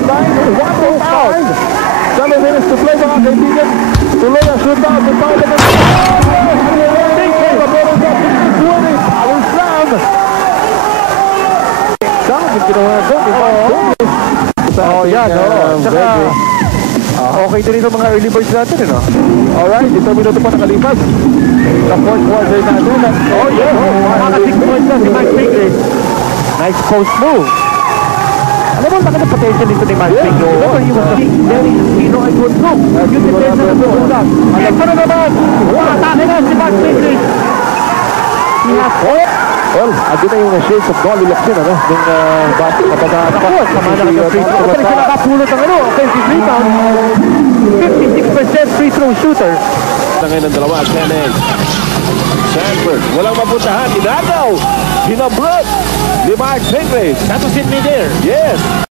1-0-5. 7 minutes to play mga kaibigan. Tuloy ang shootout. Power slam. Dami ginawa doon. Yan. Tsaka, okay din ito mga early birds natin, no? Alright, ito minuto pa nakalipas. Sa fourth quarter natin. Mga 6 points na si Mike Pingley. Nice post move. Alam mo, laki ng potential dito ni Mike Pingley. He was a very, a good look. Yung defense na nagbubulat. Ito na naman. Atake na si Mike Pingley. Well, adi na yung shades of Dolly Locsin, ano? Nung bati kapag sama na kasi free throw. Pero siya nakapulot ng offensive rebound. 56% free throw shooter. Ngayon ng dalawa, Kenneth. Sanford, walang mapuntahan. Inagaw! Hinabrot! Ni Mark Pingley. That was it me there. Yes!